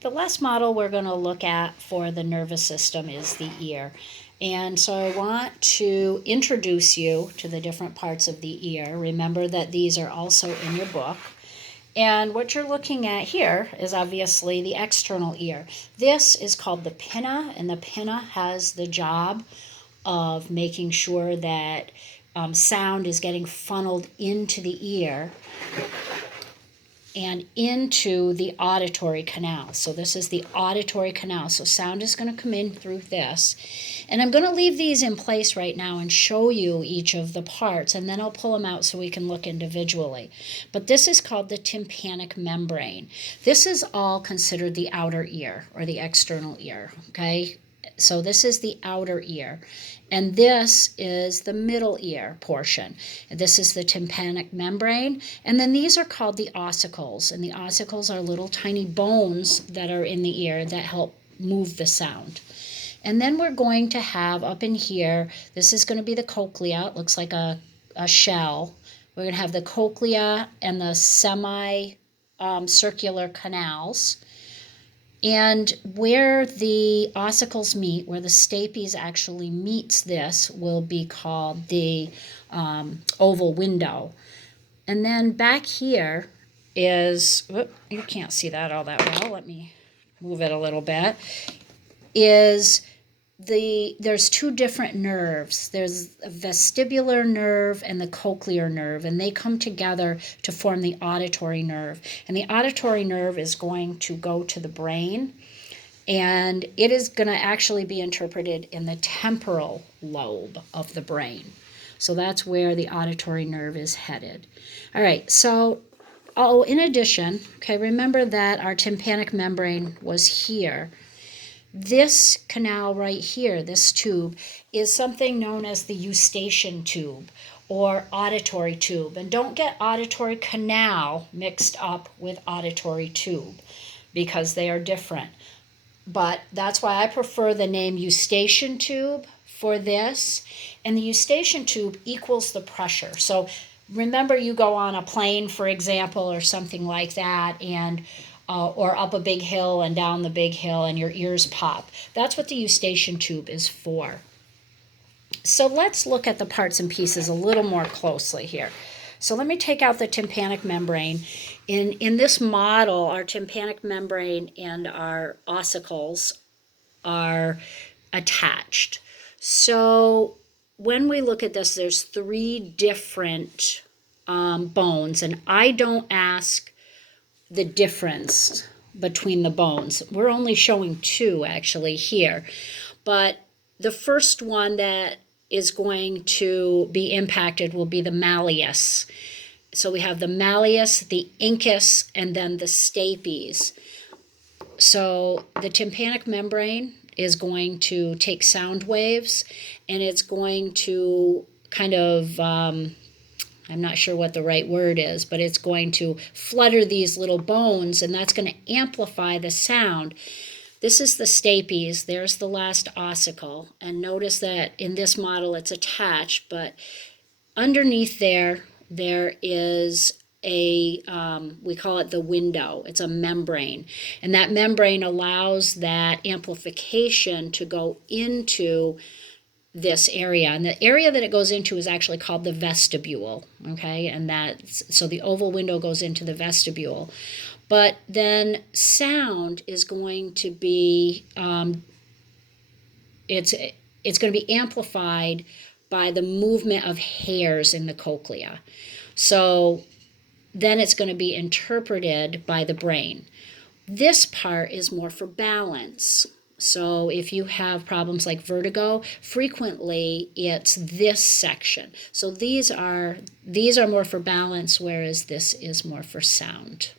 The last model we're going to look at for the nervous system is the ear. And so I want to introduce you to the different parts of the ear. Remember that these are also in your book. And what you're looking at here is obviously the external ear. This is called the pinna, and the pinna has the job of making sure that sound is getting funneled into the ear and into the auditory canal. So this is the auditory canal. So sound is going to come in through this. And I'm going to leave these in place right now and show you each of the parts, and then I'll pull them out so we can look individually. But this is called the tympanic membrane. This is all considered the outer ear or the external ear, okay? So this is the outer ear, and this is the middle ear portion. This is the tympanic membrane, and then these are called the ossicles, and the ossicles are little tiny bones that are in the ear that help move the sound. And then we're going to have up in here, this is going to be the cochlea. It looks like a shell. We're going to have the cochlea and the semi-circular canals. And where the ossicles meet, where the stapes actually meets this, will be called the oval window. And then back here is, you can't see that all that well, let me move it a little bit, there's two different nerves. There's a vestibular nerve and the cochlear nerve, and they come together to form the auditory nerve. And the auditory nerve is going to go to the brain, and it is going to actually be interpreted in the temporal lobe of the brain. So that's where the auditory nerve is headed. All right, so in addition, okay, remember that our tympanic membrane was here. This canal right here, this tube, is something known as the eustachian tube or auditory tube. And don't get auditory canal mixed up with auditory tube because they are different. But that's why I prefer the name eustachian tube for this. And the eustachian tube equals the pressure. So remember, you go on a plane, for example, or something like that, and or up a big hill and down the big hill, and your ears pop. That's what the eustachian tube is for. So let's look at the parts and pieces a little more closely here. So let me take out the tympanic membrane. In this model, our tympanic membrane and our ossicles are attached. So when we look at this, there's three different bones, and I don't ask the difference between the bones. We're only showing two actually here, but the first one that is going to be impacted will be the malleus. So we have the malleus, the incus, and then the stapes. So the tympanic membrane is going to take sound waves, and it's going to kind of I'm not sure what the right word is, but it's going to flutter these little bones, and that's going to amplify the sound. This is the stapes. There's the last ossicle. And notice that in this model it's attached, but underneath there is we call it the window. It's a membrane. And that membrane allows that amplification to go into this area, and the area that it goes into is actually called the vestibule, okay? And so the oval window goes into the vestibule. But then sound is going to be it's going to be amplified by the movement of hairs in the cochlea. So then it's going to be interpreted by the brain. This part is more for balance. So if you have problems like vertigo, frequently it's this section. So these are more for balance, whereas this is more for sound.